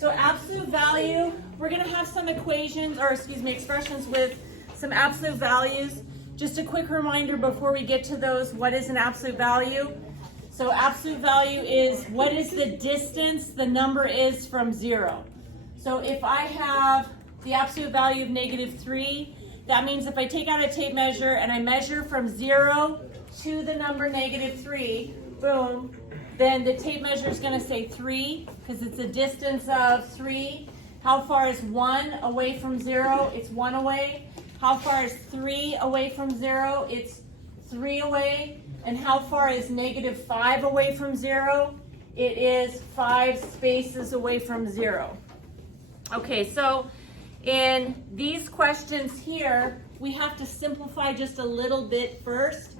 So absolute value, we're gonna have some equations, or excuse me, expressions with some absolute values. Just a quick reminder before we get to those, what is an absolute value? So absolute value is what is the distance the number is from 0. So if I have the absolute value of -3, that means if I take out a tape measure and I measure from 0 to the number -3, boom, then the tape measure is going to say 3 because it's a distance of 3. How far is 1 away from 0? It's 1 away. How far is 3 away from 0? It's 3 away. And how far is -5 away from 0? It is 5 spaces away from 0. Okay, so in these questions here, we have to simplify just a little bit first.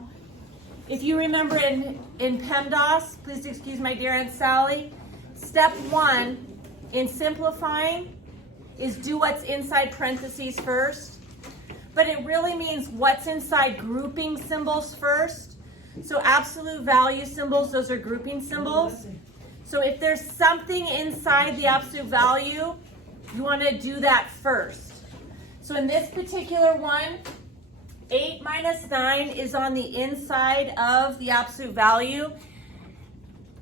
If you remember in PEMDAS, please excuse my dear Aunt Sally, step 1 in simplifying is do what's inside parentheses first. But it really means what's inside grouping symbols first. So absolute value symbols, those are grouping symbols. So if there's something inside the absolute value, you want to do that first. So in this particular one, 8 minus 9 is on the inside of the absolute value.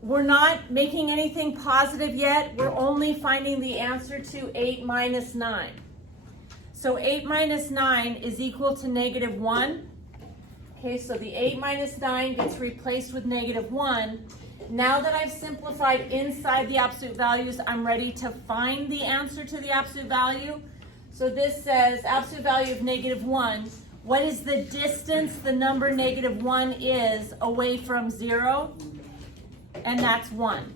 We're not making anything positive yet. We're only finding the answer to 8 minus 9. So 8 minus 9 is equal to -1. Okay, so the 8 minus 9 gets replaced with -1. Now that I've simplified inside the absolute values, I'm ready to find the answer to the absolute value. So this says absolute value of -1. What is the distance the number -1 is away from 0? And that's 1.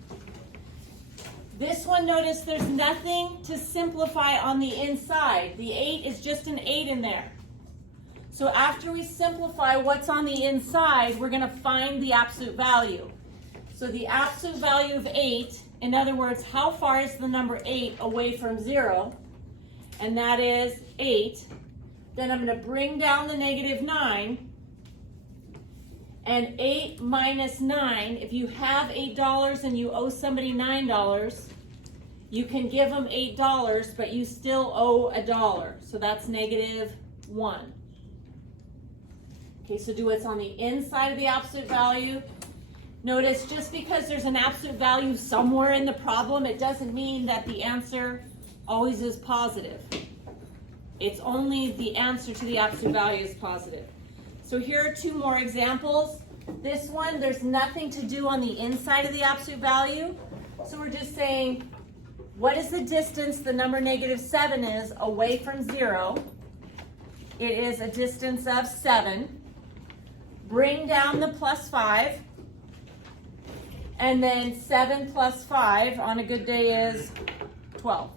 This one, notice there's nothing to simplify on the inside. The 8 is just an 8 in there. So after we simplify what's on the inside, we're going to find the absolute value. So the absolute value of 8, in other words, how far is the number 8 away from 0? And that is 8. Then I'm going to bring down the -9. And 8 minus 9, if you have $8 and you owe somebody $9, you can give them $8, but you still owe $1. So that's -1. Okay, so do what's on the inside of the absolute value. Notice just because there's an absolute value somewhere in the problem, it doesn't mean that the answer always is positive. It's only the answer to the absolute value is positive. So here are 2 more examples. This one, there's nothing to do on the inside of the absolute value. So we're just saying, what is the distance the number -7 is away from 0? It is a distance of 7. Bring down the +5. And then 7 plus 5 on a good day is 12.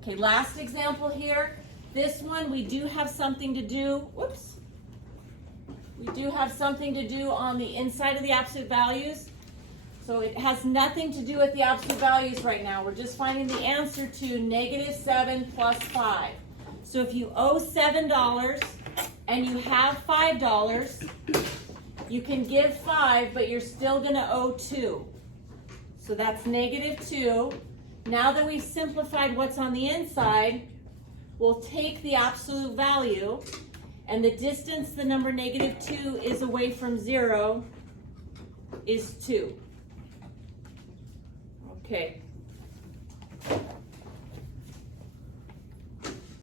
Okay, last example here. This one, we do have something to do. Whoops. We do have something to do on the inside of the absolute values. So it has nothing to do with the absolute values right now. We're just finding the answer to -7 plus 5. So if you owe $7 and you have $5, you can give 5, but you're still going to owe 2. So that's -2. Now that we've simplified what's on the inside, we'll take the absolute value, and the distance the number -2 is away from 0 is 2. Okay.